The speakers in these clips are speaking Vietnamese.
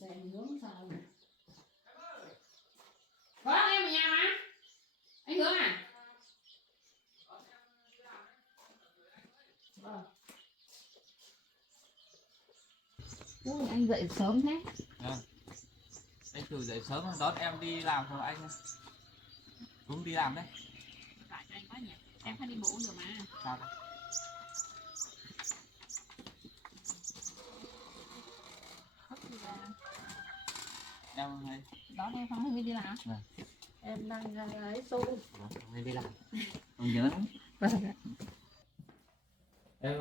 xe hướng sao này. Vâng, em ở nhà mà. Anh Hướng à? Vâng. Ui, anh dậy sớm thế. À, anh từ dậy sớm đón em đi làm rồi anh cũng đi làm đấy. Tại cho anh quá nhỉ. Em phải đi bộ rồi mà. Sao đấy? Em hay Đón em không hay đi làm. Vâng. Em đang ấy xô. Hay đi làm. Không nhớ lắm. Vâng. Em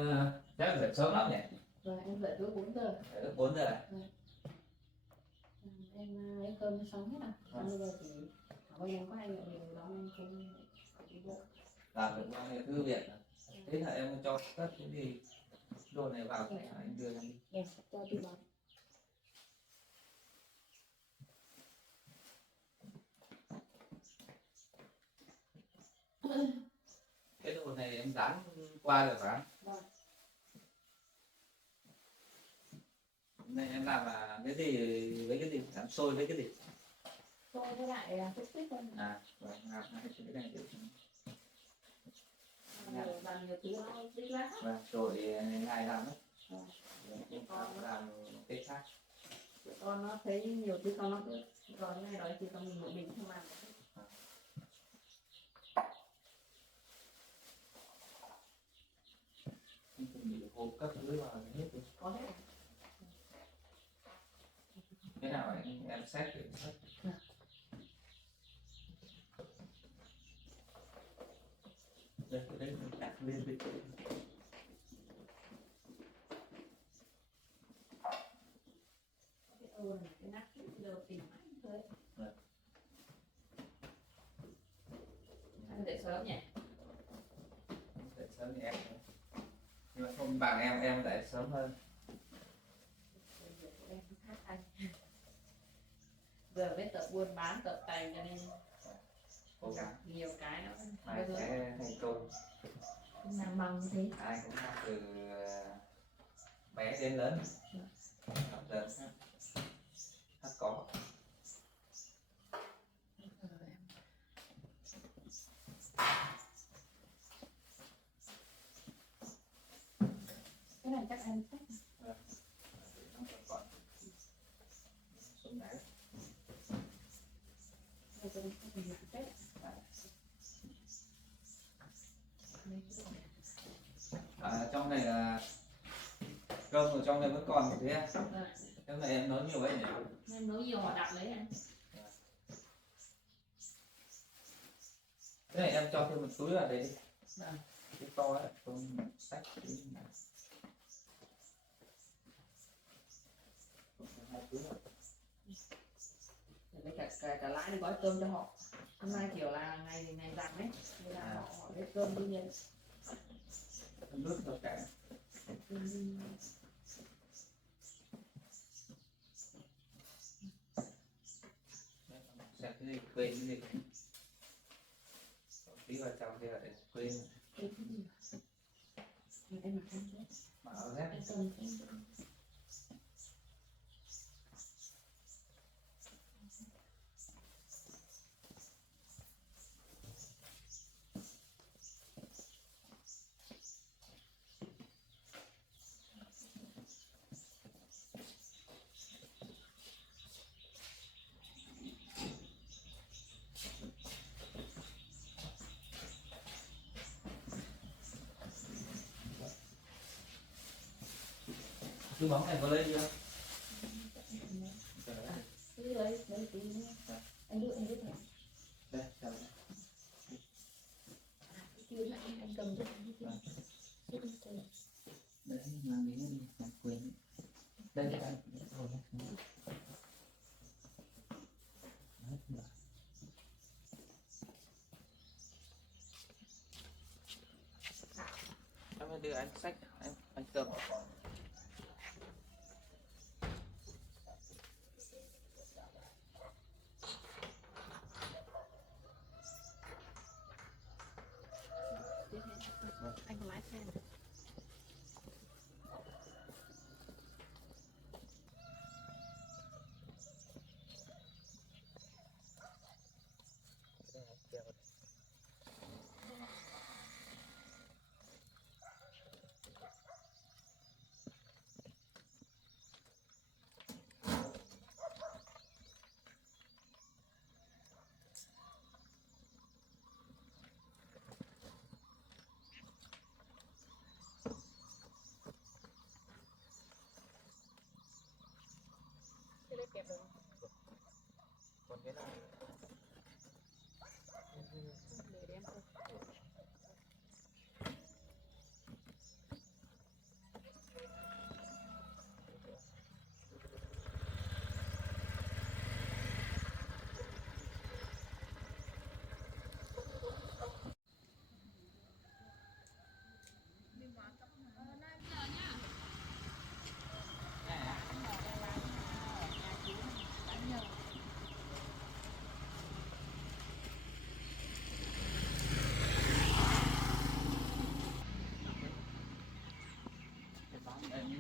chắc là dậy sớm lắm nhỉ? Vâng, em dậy lúc 4 giờ. Dậy lúc 4 giờ à? Vâng. Em lấy cơm xong hết à? Xong bây giờ thì bây giờ có anh ở mình đón em không đi bộ. Làm được bao nhiêu thư viện à? Thế là em cho tất cái gì đồ này vào thì anh đưa em đi. Em cho đi vào. Cái đồ này em dán qua được hả? Vâng. Này em làm là cái gì với cái gì? Làm xôi với cái gì? Xôi với lại xúc xích thôi. À, vâng, làm hai cái này được. Làm nhiều thứ nó đi lắm. Vâng, rồi ngày làm đấy. Con Làm cái khác. con nó thấy nhiều thứ con nó cứ rồi này rồi thì con mình không làm. Bị hộp các thứ vào hết rồi. Có hết. Thế nào em xét thì xét. Đây, đây mình đặt lên bên trên. Cái nắp giờ tìm mãi thôi. Anh dậy sớm nhỉ? Dậy sớm thì em. Nhưng mà không bằng em dậy sớm hơn. Em khác anh. Giờ mới tập buôn bán tập tay cho nên Cố gắng. nhiều cái nó Mai sẽ thành công. làm bằng như thế. Ai cũng học từ bé đến lớn. Học dần hát có. Cái này chắc em thích. Trong này là cơm ở trong này vẫn còn một thế à? Thế này em nấu nhiều vậy nhỉ? Em nấu nhiều họ đặt lấy anh. Thế này em cho thêm một túi vào đây đi. Vâng. Cái to ấy, không sách tí. Để cả lãi đi gói cơm cho họ. Hôm nay kiểu là ngày rằm ấy, nên là họ lấy cơm đi nhận. Nước cho cả. Xem cái gì quên cái gì. Tí vào trong kia để quên. Em mặc em dép. Mặc áo dép. Cái bóng này có lên chưa? Lấy tí anh đưa thẻ. Đây, chào đây. Kia anh cầm cho anh đi. Đấy, mang đến đi, mang quên. Đây cái anh. Em đưa anh sách, anh cầm. Anh có lái xe này. Còn cái này để đem thôi.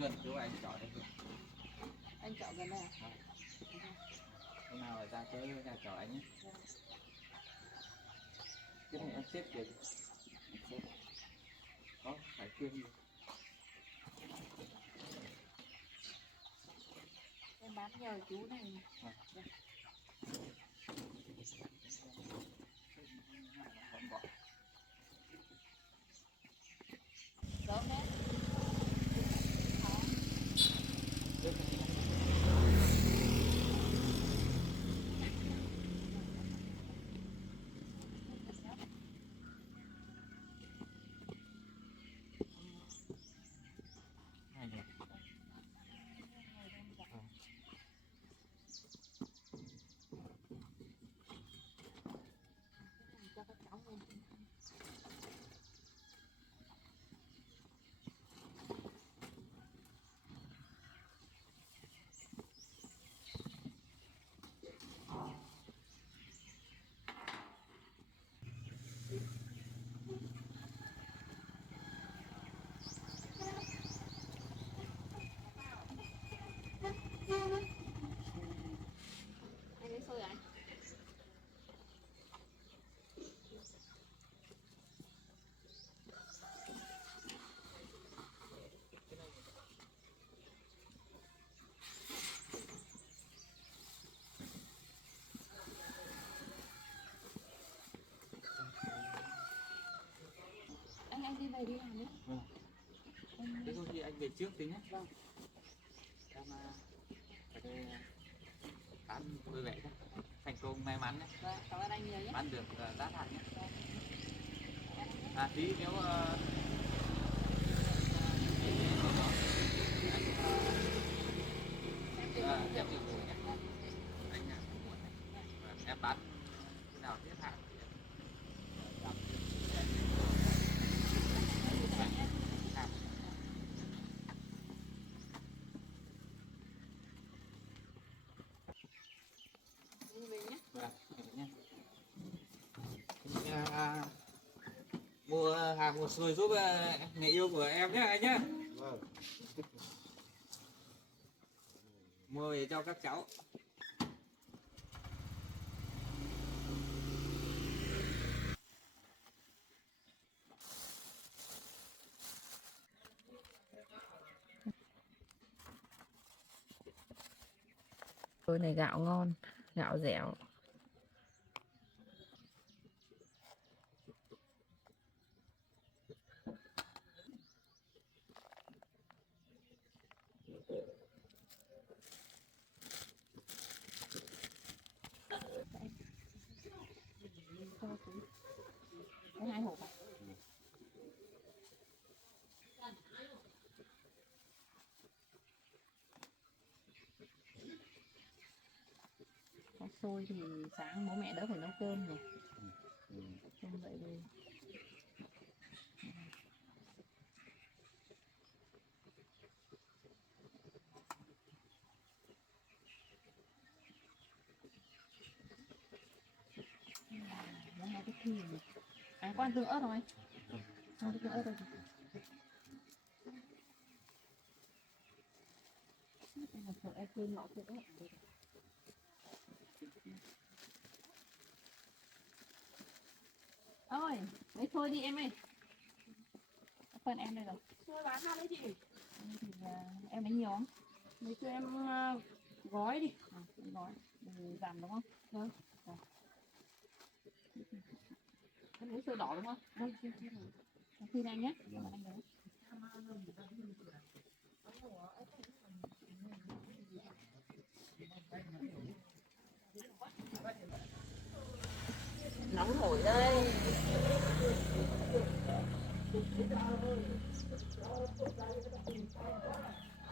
gần chỗ anh chọn đây. Anh chọn gần đây à? Hôm nào ở ra chơi nhà trọ anh nhé. Cái này em xếp kìa. Có phải khuyên gì? Em bán nhờ chú này. Không gọi. Đâu đấy. Cho các cháu lên. Anh lấy xôi anh. Anh đi về đi làm đi. Thế thôi thì anh về trước tí nhé. Vâng. Em ở đây bán vui vẻ nhé. Thành công may mắn nhé. Vâng, cảm ơn anh nhiều nhé. Bán được giá hàng nhé. À tí nếu em chịu ngủ nhé. Anh không muộn nhé. Em bán khi nào hết hàng thì em làm Đi về nhé. Vâng, nhé. Mua hàng một rồi giúp người yêu của em nhé anh nhé. Vâng. Mua về cho các cháu. Xôi này gạo ngon, gạo dẻo. Có 2 hộp à? Có xôi thì sáng bố mẹ đỡ phải nấu cơm rồi. Không vậy đi. Nó hay cái thi rồi. À, có ăn tương ớt không anh? Không, tương ớt rồi. Em sợ em quên lọ tương ớt ở đây. Ôi, lấy thôi đi em ơi. Phần em đây rồi. Xôi bán sao đấy chị? Thì em lấy nhiều không? Mấy cho em gói đi. À, gói. Để giảm đúng không? Vâng. Em lấy xôi đỏ đúng không? Vâng, Xin anh nhé. Anh nhớ. Nóng hổi đây.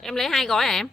Em lấy 2 gói à em?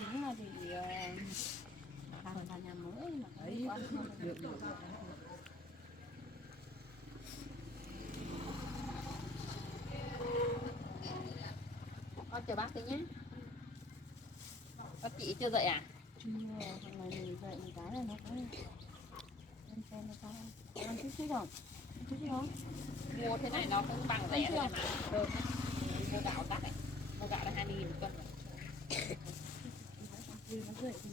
Đúng là thì nhà mới mà thấy Được được. Con chờ bác tí nhé. Các chị chưa dậy à? chưa thằng này mình dậy một cái là nó cũng lên xe nó có ăn chút xíu rồi chút xíu không Mua thế này nó cũng bằng rẻ thôi mà. Được. Mua gạo đắt đấy. Mua gạo là 20.000 một cân rồi. khi nó dậy thì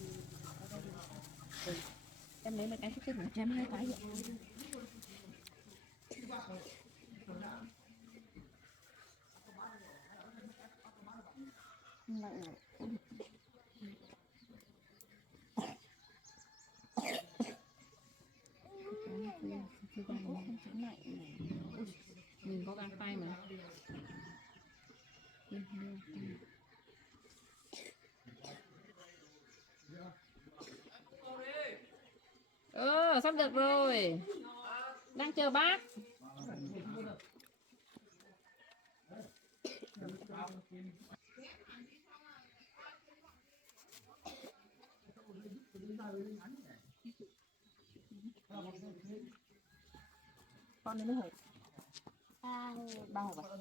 em lấy mấy cái chút xíu nữa chém 2 cái vậy lạnh rồi. Mình có găng tay mà. Sắp được rồi. Đang chờ bác. Con đến hộp Bao hộp à?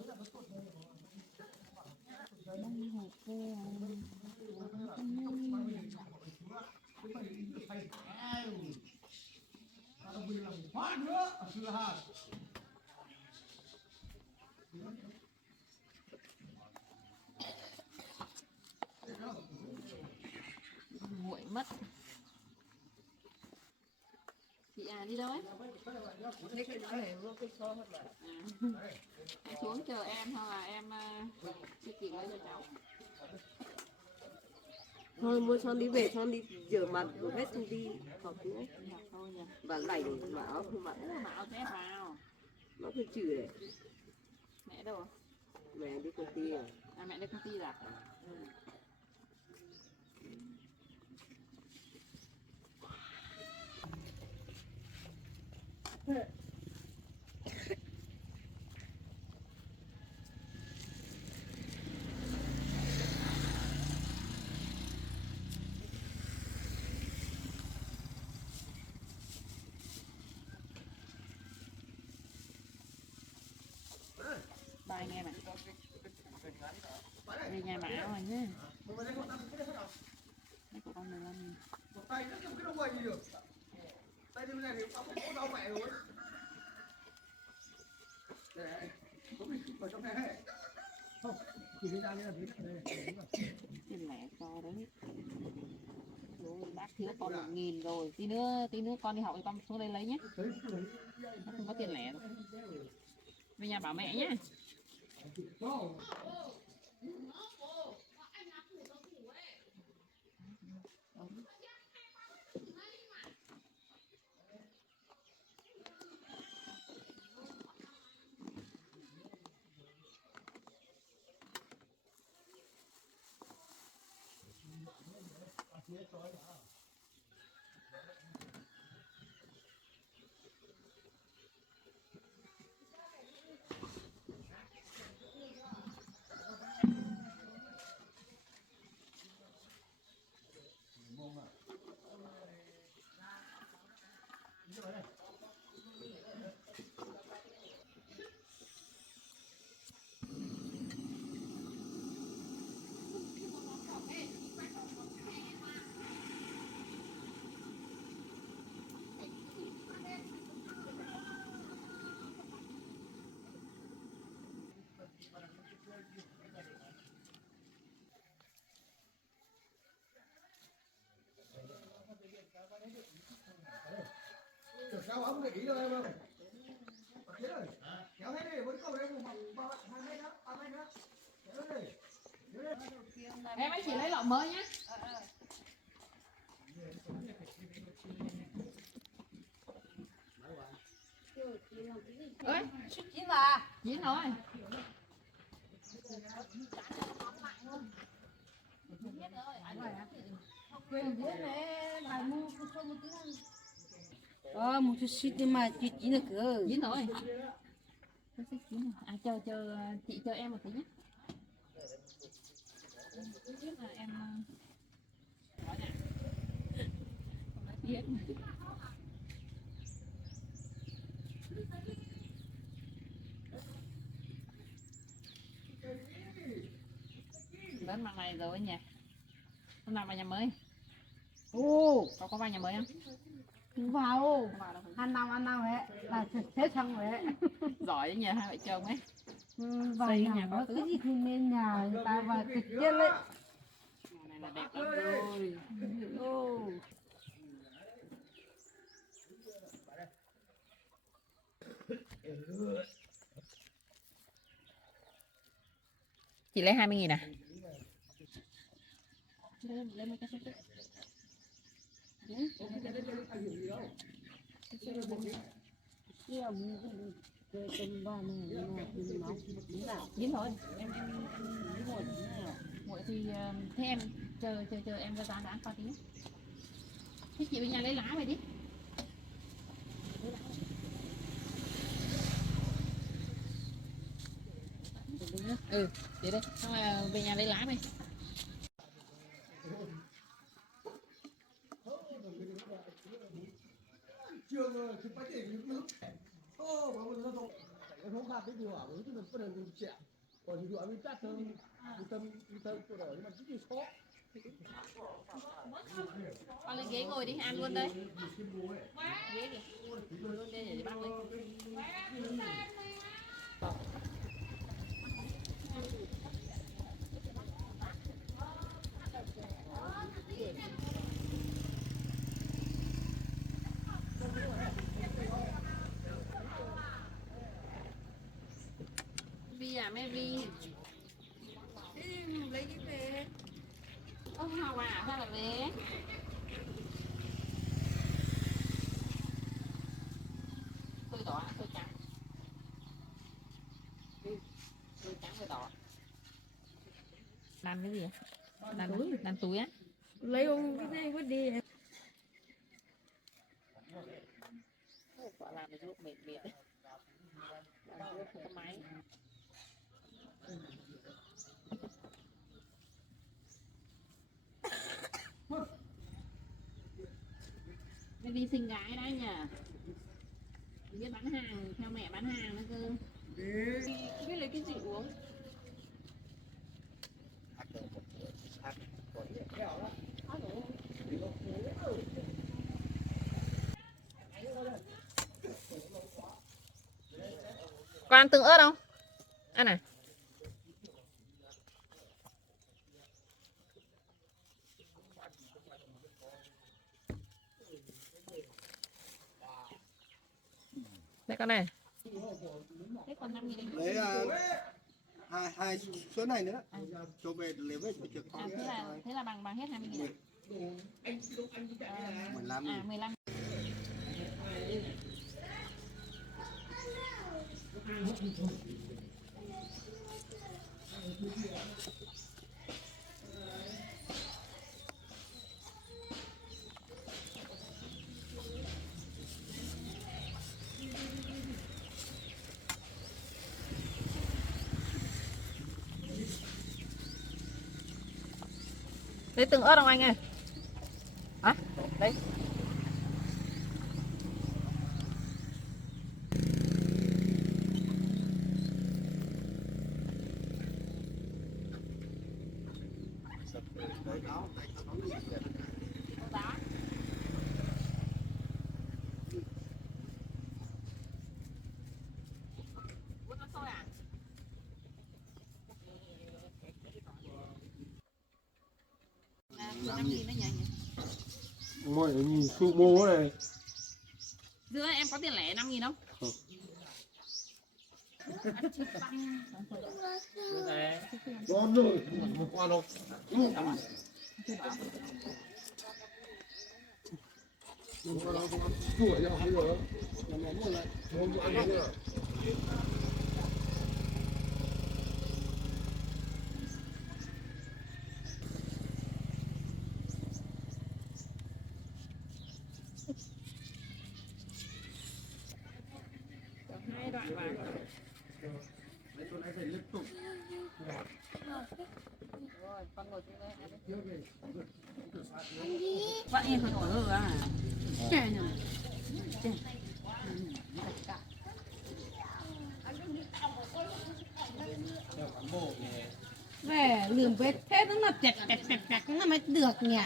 Nguội mất. Chị à đi đâu ấy? Em xuống chờ em hay là em chưa kịp lấy cho cháu? Thôi mua son đi về, son đi rửa mặt rồi hết xong đi học nữa Thôi nhỉ. và lạnh mà áo không mặc Mà áo dép vào. nó phải trừ đấy. Mẹ đâu? Mẹ đi công ty à? À mẹ đi công ty à? Ba anh em à? Về nhà mẹ rồi nhé. Đây của con 15.000. Một tay nó không cái đâu quay gì được. Tay đi bên này thì ông có đau mẹ rồi. Đây, có bị vào trong này. Không, chỉ đi ra đây là đây. Tiền lẻ to đấy. Rồi, bác thiếu con 1.000 rồi. Tí nữa con đi học thì con xuống đây lấy nhé. Nó không có tiền lẻ rồi. Về nhà bảo mẹ nhé. Đâu ông để ý đâu em không? Kéo hết đi, vẫn câu đấy một ba hai mét đó, 3 mét đó. Kéo đi. Em ấy chỉ lấy lọ mới nhá. Ơi, chín mà chín rồi. quên biết này phải mua không một tí một chút xíu nhưng mà chị chín được cơ Chín rồi. À chờ chị chờ em một tí nhé. Không biết là em nói nè. Không nói biết. Đến mặt này rồi nhỉ. Hôm nào vào nhà mới? ô Có vào nhà mới không? không vào Không vào đâu. ăn nào ấy là thế xong rồi ấy Giỏi đấy nhỉ hai vợ chồng ấy. vào Xây nhà nhà có có tứ. cái gì thì nên nhà người ta vào trực tiếp đấy Nhà này là đẹp lắm rồi. ô Chị lấy 20.000 à? Lấy mấy cái xếp đấy. kia cái tôm ba này nó chín nào Dính thôi. Em muội thì thế em chờ em ra giá đã qua tí. Thế chị bên nhà lấy lá về đi. Ừ, để đây. Xong rồi về nhà lấy lá về. Trường chụp bánh để nước. Ô, bảo mình nó không. Cái không khác cái gì hả? Bởi vì nó vẫn là trẻ. Còn thì dụ mình chắc hơn tâm tôi đỡ nhưng mà cứ số. Con lên ghế ngồi đi, ăn luôn đây. Ghế kìa. Ngồi luôn đây để băng lên. Vi à, mẹ Vi. Lấy cái về. Ông Hào à, sao là về? Tôi đỏ, tôi trắng. Tôi trắng với đỏ. Làm cái gì ạ? Làm túi á. Lấy ông cái này vứt đi. Vợ làm cái lúc mệt mệt đấy. Làm lúc không có máy. Mẹ đi sinh gái đấy nhỉ? Biết bán hàng, theo mẹ bán hàng nữa cơ. Biết lấy cái gì uống? Có ăn tương ớt không? Ăn à? Đây con này. Thế còn 5.000. Lấy hai số này nữa. Cho về lấy về cho con. Thế là bằng hết 20.000. 15. À 15. Lấy từng ớt không anh ơi? Hả? Đấy. Mọi nhìn su bố này. Dưa em có tiền lẻ 5.000 không? Ngon rồi, một qua đâu. Tuổi nhau bây giờ làm món một lại, không ăn nữa. Hai đoạn vàng. Đấy, tôi lại phải liên tục. Rồi, con ngồi xuống đây ăn đi. Chưa về. Vậy em phải đổi rồi à? Trời nhỉ. Về lường vết thế nó là chặt nó mới được nhỉ.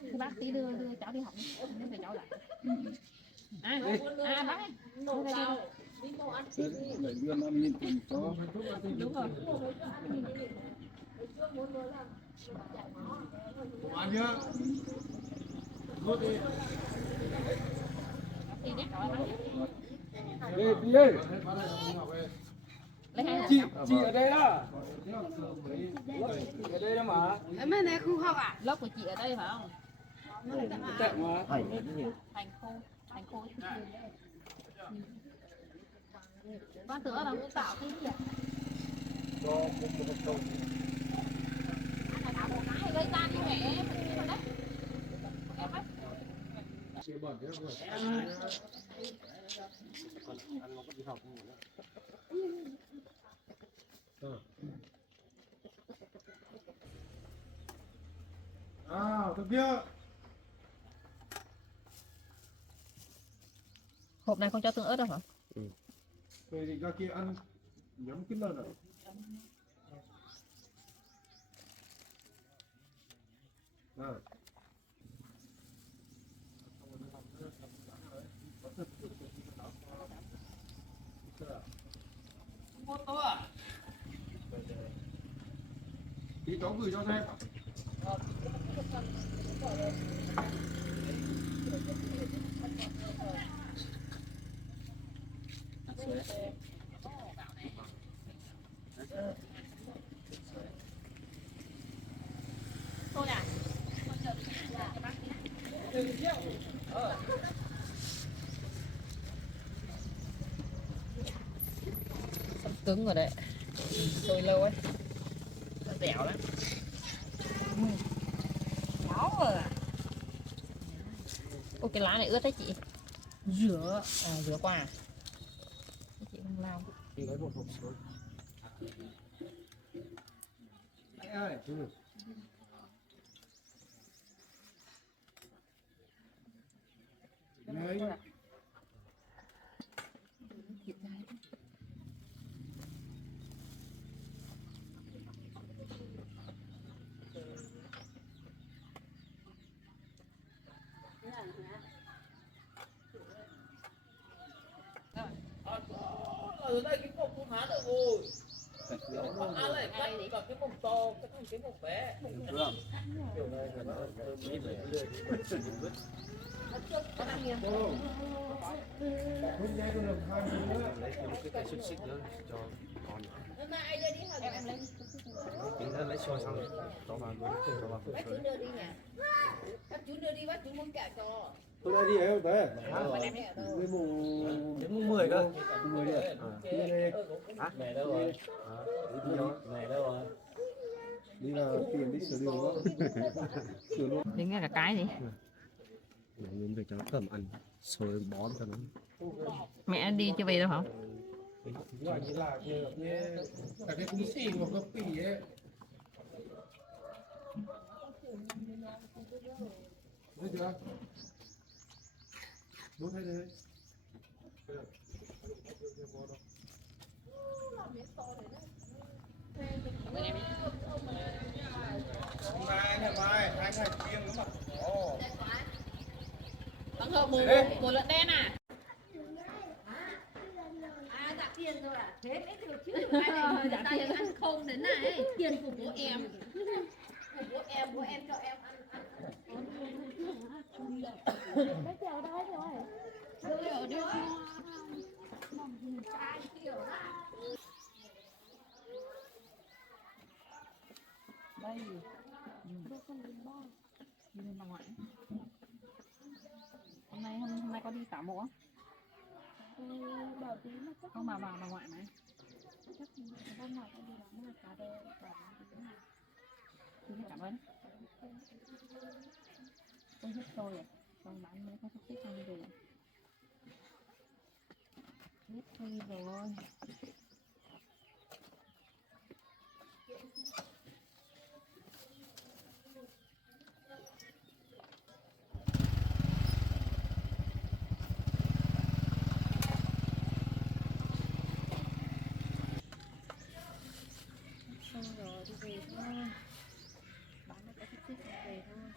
Thì bác tí đưa cháu đi học đi. Nếu phải cháu lại. À, bác. Để đưa 5.000 tiền cho. Đúng rồi. Ăn nhá. Nuốt đi. Thì nhé, cháu bác. Đi ơi. Lấy hai chị ở đây đó, ở đây đó mà. Mấy này không học à? lớp của chị ở đây phải không? Tệ mà. Thành khô. Con tưởng là cũng tạo cái gì ạ? Anh là tạo một cái gây ra đi mẹ em đấy. Em ấy. Thằng kia. Hộp này không cho tương ớt đâu hả? Rồi thì ra kia ăn nhắm cái lần à? Thì cháu gửi cho xem. Thôi à? Sắp cứng rồi đấy. Sôi lâu ấy. Nó dẻo lắm. Cháu rồi à? Ô cái lá này ướt đấy chị. Rửa. À rửa qua à? Chị không lao. Thì lấy một hộp xuống. Anh ơi. Đấy. Ở đây cái mồm cũng há được rồi. Ăn lại cắt cả cái mồm to, cái mồm bé. Kiểu này là nó đi về Hôm nay tôi được 2 nữa. lấy thêm một cái xích xích nữa cho con. Hôm nay ai đi học em lấy. Tính ra lấy cho xong cho vào luôn, không cho vào Bác chú đưa đi nhỉ? Bác chú đưa đi, bác chú muốn kẹo cho. Tôi đã đi ấy đấy. Với mùng đến mùng 10 cơ. 10 đi. Hả? Mẹ đâu rồi? Đi đâu? Mẹ đâu rồi? Đi là tiền đi sửa đường đó. Sửa luôn. Đến nghe cả cái gì? Nên về cho nó cầm ăn, xôi bón cho nó. Mẹ đi chưa về đâu hả? Gọi như là cả cái túi xì của gấp pỉ ấy. Thấy chưa? Bố thấy đấy. Mai ngày mai, 2 ngày riêng nữa mà. Ồ. Thằng Hợp một lợn đen à? À trả tiền rồi à? Thế mới được chứ. Ai này trả tiền ăn không đến này. Tiền của bố em. bố em cho em ăn Cái chèo đây rồi. Đây. Đi lên bà ngoại. Hôm nay có đi xả mộ Bảo tí mà chắc không bà ngoại này. chắc hôm nào con đi làm cả đời Xin cảm ơn. Tôi hết rồi rồi. Còn bán mấy con sắp xếp xong đi về. Hết thôi rồi. xong rồi đi về thôi. Bán nó có thích thích về thôi.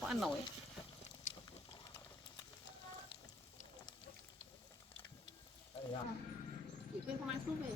Có ăn nổi. Chị Quyên không ăn súp về.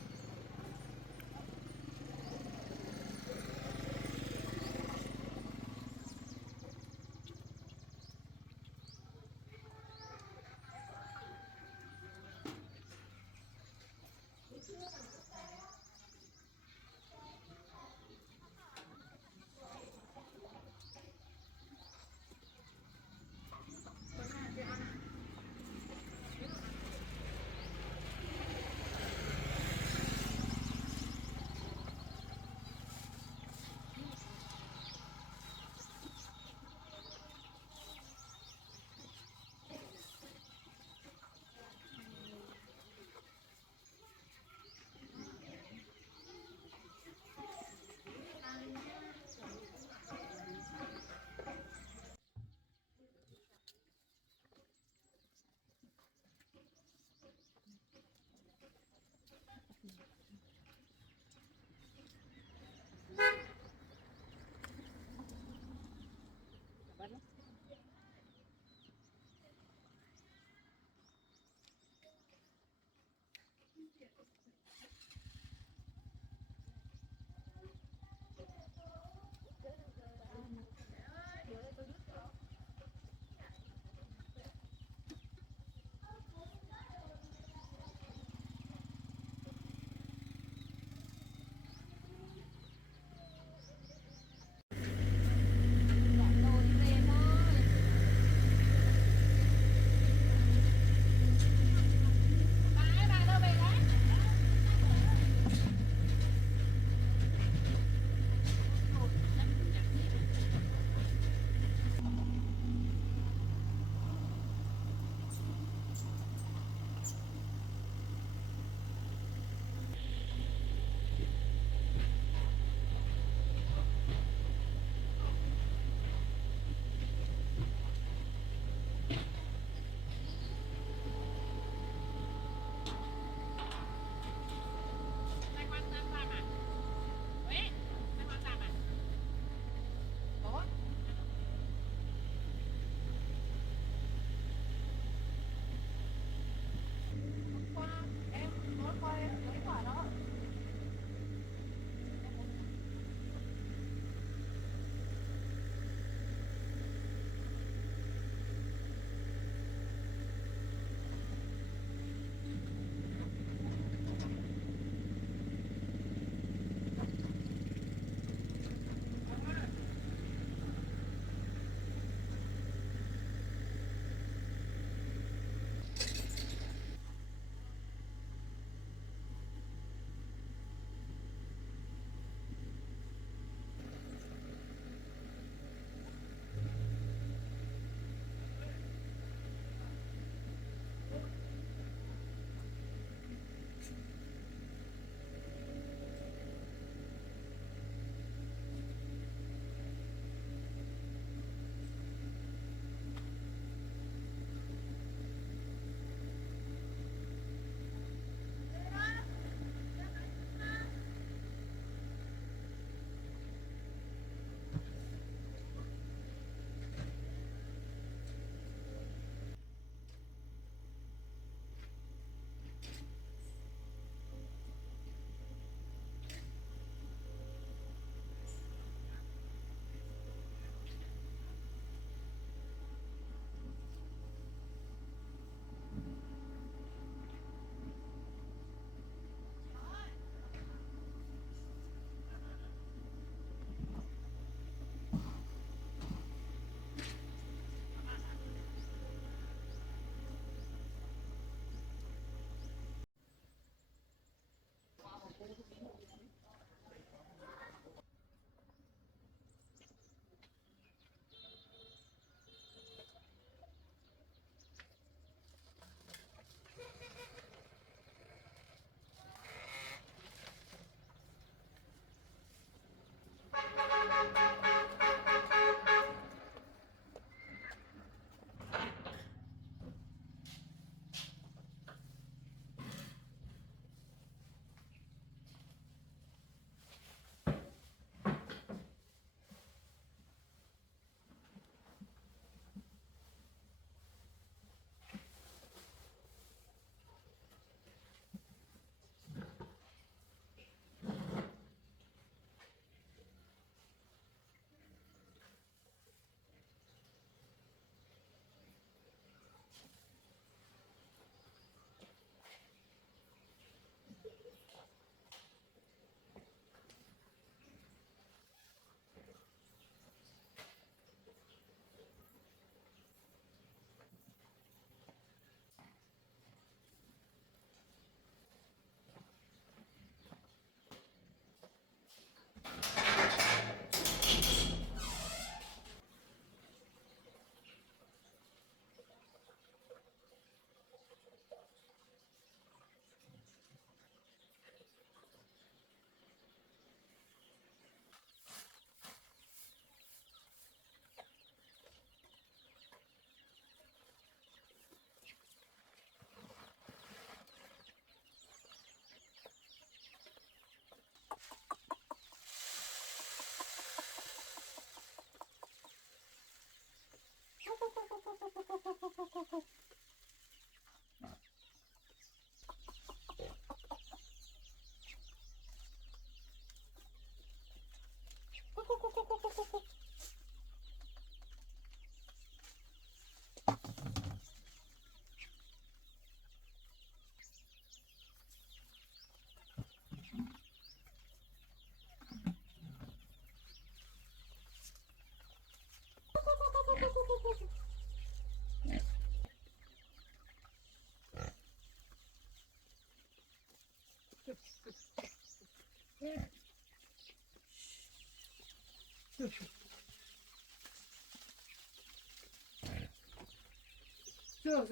Chưa